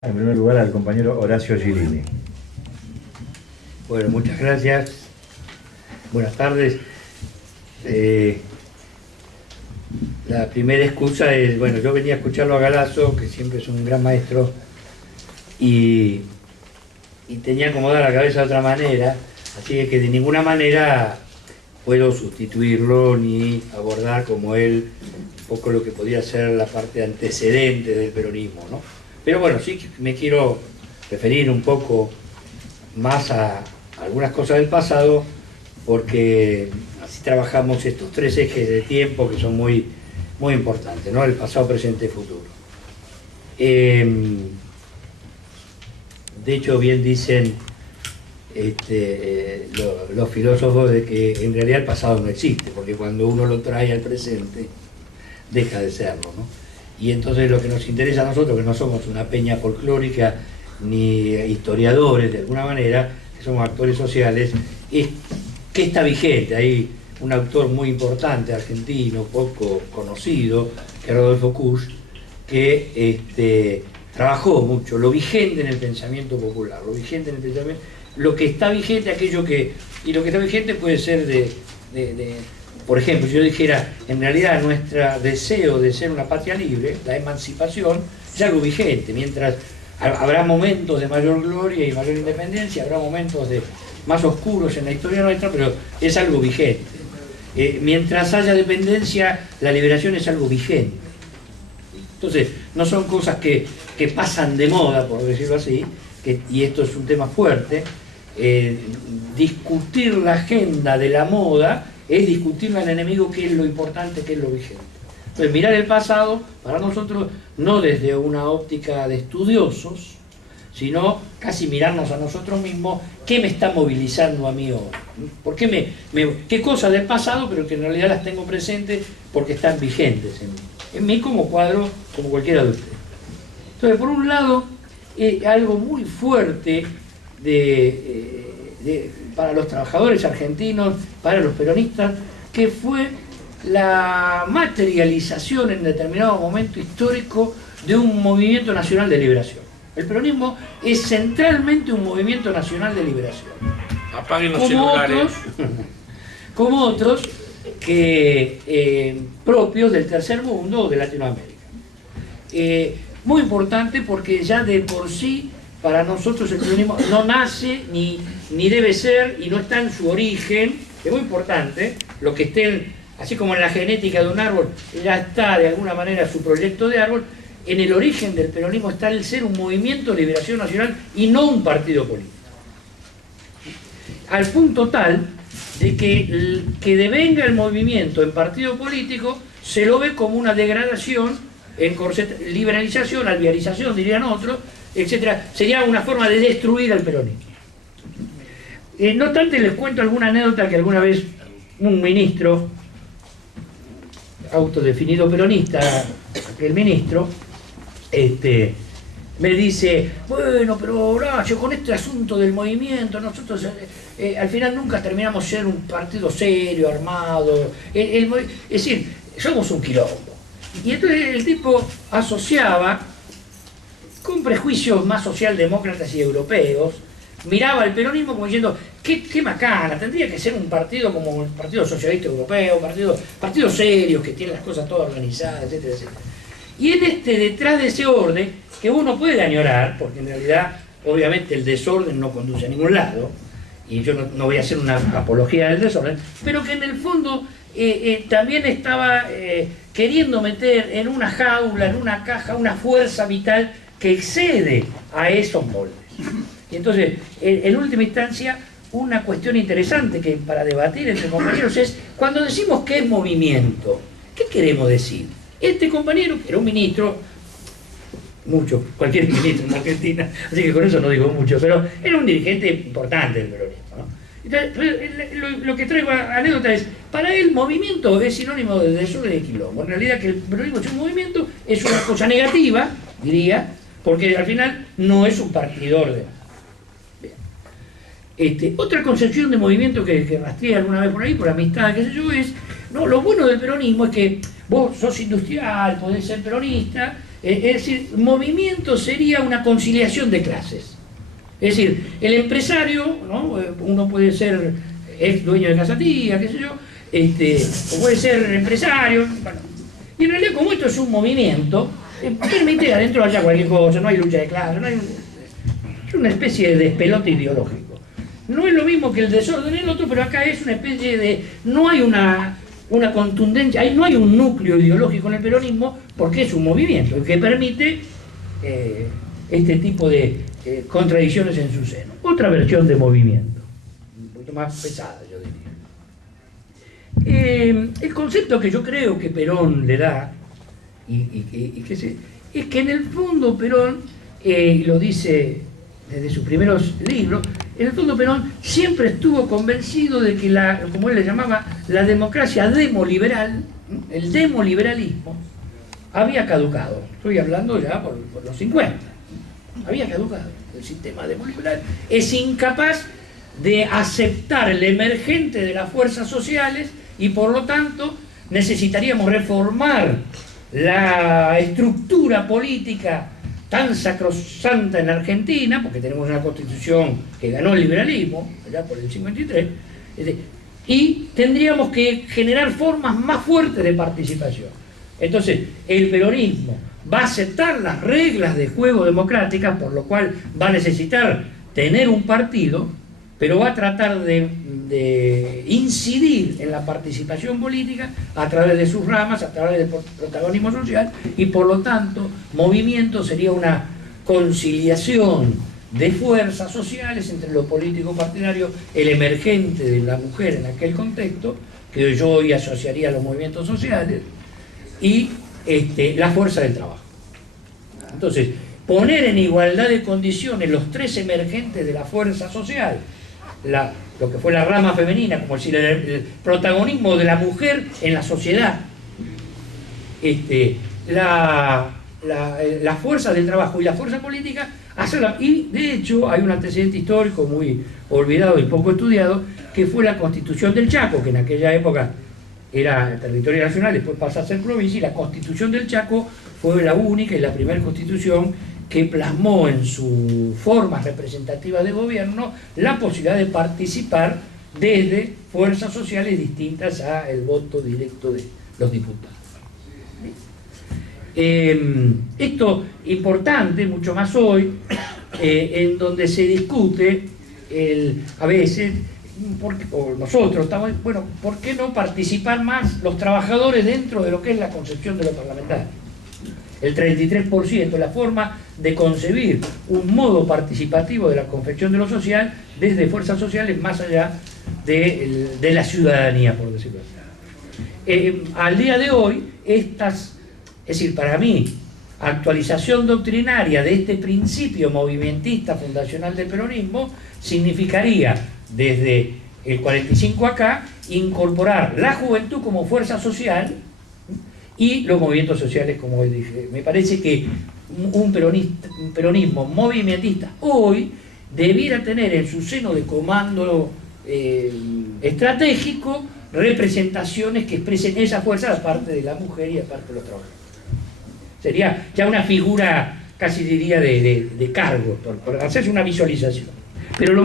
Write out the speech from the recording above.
En primer lugar al compañero Horacio Girini. Bueno, muchas gracias. Buenas tardes. La primera excusa es, bueno, yo venía a escucharlo a Galazo, que siempre es un gran maestro, y tenía acomodada la cabeza de otra manera, así que de ninguna manera puedo sustituirlo ni abordar como él un poco lo que podría ser la parte antecedente del peronismo, ¿no? Pero bueno, sí que me quiero referir un poco más a algunas cosas del pasado, porque así trabajamos estos tres ejes de tiempo que son muy importantes, ¿no? El pasado, presente y futuro. De hecho, bien dicen los filósofos de que en realidad el pasado no existe, porque cuando uno lo trae al presente, deja de serlo, ¿no? Y entonces lo que nos interesa a nosotros, que no somos una peña folclórica ni historiadores de alguna manera, que somos actores sociales, es qué está vigente. Hay un autor muy importante, argentino, poco conocido, que es Rodolfo Kusch, que trabajó mucho lo vigente en el pensamiento popular, lo vigente en el pensamiento, lo que está vigente, aquello que... Y lo que está vigente puede ser por ejemplo, si yo dijera, en realidad nuestro deseo de ser una patria libre, la emancipación, es algo vigente. Mientras habrá momentos de mayor gloria y mayor independencia, habrá momentos más oscuros en la historia nuestra, pero es algo vigente. Mientras haya dependencia, la liberación es algo vigente. Entonces, no son cosas que pasan de moda, por decirlo así, y esto es un tema fuerte. Discutir la agenda de la moda es discutirle al enemigo qué es lo importante, qué es lo vigente. Entonces, mirar el pasado, para nosotros, no desde una óptica de estudiosos, sino casi mirarnos a nosotros mismos, ¿qué me está movilizando a mí hoy? ¿Por qué qué cosas del pasado, pero que en realidad las tengo presentes porque están vigentes en mí? En mí como cuadro, como cualquiera de ustedes. Entonces, por un lado, algo muy fuerte para los trabajadores argentinos, para los peronistas, que fue la materialización en determinado momento histórico de un movimiento nacional de liberación. El peronismo es centralmente un movimiento nacional de liberación. Apaguen los celulares. Como otros que propios del tercer mundo o de Latinoamérica. Muy importante porque ya de por sí para nosotros el peronismo no nace ni debe ser y no está en su origen. Es muy importante lo que esté, así como en la genética de un árbol ya está de alguna manera su proyecto de árbol. En el origen del peronismo está el ser un movimiento de liberación nacional y no un partido político. Al punto tal de que devenga el movimiento en partido político se lo ve como una degradación, liberalización, alvearización, dirían otros, etcétera. Sería una forma de destruir al peronismo. No obstante, les cuento alguna anécdota que alguna vez un ministro, autodefinido peronista, aquel ministro, me dice, bueno, pero Horacio, con este asunto del movimiento, nosotros al final nunca terminamos ser un partido serio, armado, es decir, somos un quilombo. Y entonces el tipo asociaba, con prejuicios más socialdemócratas y europeos, miraba al peronismo como diciendo, qué macana, tendría que ser un partido como el Partido Socialista Europeo, partidos serios que tienen las cosas todas organizadas, etcétera, etcétera. Y detrás de ese orden, que uno puede añorar, porque en realidad, obviamente, el desorden no conduce a ningún lado, y yo no voy a hacer una apología del desorden, pero que en el fondo también estaba queriendo meter en una jaula, en una caja, una fuerza vital que excede a esos moldes. Y entonces, en última instancia, una cuestión interesante que para debatir entre compañeros es, cuando decimos que es movimiento, ¿qué queremos decir? Este compañero, que era un ministro, cualquier ministro en Argentina, así que con eso no digo mucho, pero era un dirigente importante del peronismo, ¿no? Entonces, lo que traigo a anécdota es, para él movimiento es sinónimo de desorden y quilombo. En realidad que el peronismo es un movimiento, es una cosa negativa, diría, porque al final no es un partidor de... otra concepción de movimiento que rastreé alguna vez por ahí, por amistad, qué sé yo, es, no, lo bueno del peronismo es que vos sos industrial, podés ser peronista, Es decir, movimiento sería una conciliación de clases. Es decir, el empresario, ¿no? Uno puede ser ex dueño de casa tía, qué sé yo, o puede ser empresario, bueno. Y en realidad, como esto es un movimiento, permite que adentro haya cualquier cosa, no hay lucha de clases, es una especie de despelote ideológico. No es lo mismo que el desorden en el otro, pero acá es una especie de... No hay una contundencia, no hay un núcleo ideológico en el peronismo, porque es un movimiento que permite este tipo de contradicciones en su seno. Otra versión de movimiento, un poquito más pesada, yo diría. El concepto que yo creo que Perón le da, es que en el fondo Perón, lo dice desde sus primeros libros, en el fondo Perón siempre estuvo convencido de que como él le llamaba, la democracia demoliberal, el demoliberalismo, había caducado. Estoy hablando ya por los 50. Había caducado. El sistema demoliberal es incapaz de aceptar el emergente de las fuerzas sociales y por lo tanto necesitaríamos reformar la estructura política tan sacrosanta en Argentina, porque tenemos una constitución que ganó el liberalismo, allá por el 53, y tendríamos que generar formas más fuertes de participación. Entonces, el peronismo va a aceptar las reglas de juego democráticas, por lo cual va a necesitar tener un partido, pero va a tratar de incidir en la participación política a través de sus ramas, a través del protagonismo social, y por lo tanto, movimiento sería una conciliación de fuerzas sociales entre lo político partidario, el emergente de la mujer en aquel contexto, que yo hoy asociaría a los movimientos sociales, y la fuerza del trabajo. Entonces, poner en igualdad de condiciones los tres emergentes de la fuerza social, lo que fue la rama femenina, como decir, el protagonismo de la mujer en la sociedad, la fuerza del trabajo y la fuerza política, hacerla. Y de hecho hay un antecedente histórico muy olvidado y poco estudiado, que fue la Constitución del Chaco, que en aquella época era territorio nacional, después pasa a ser provincia, y la Constitución del Chaco fue la única y la primera constitución que plasmó en su forma representativa de gobierno la posibilidad de participar desde fuerzas sociales distintas al voto directo de los diputados. Esto importante, mucho más hoy, en donde se discute a veces, o nosotros estamos, bueno, ¿por qué no participar más los trabajadores dentro de lo que es la concepción de los parlamentarios? El 33%, la forma de concebir un modo participativo de la confección de lo social desde fuerzas sociales más allá de la ciudadanía, por decirlo así. Al día de hoy, es decir, para mí, actualización doctrinaria de este principio movimentista fundacional del peronismo significaría, desde el 45 acá, incorporar la juventud como fuerza social y los movimientos sociales, como dije. Me parece que un peronismo movimentista hoy debiera tener en su seno de comando estratégico representaciones que expresen esa fuerza aparte de la mujer y aparte de los trabajadores. Sería ya una figura, casi diría, de cargo, por hacerse una visualización. Pero lo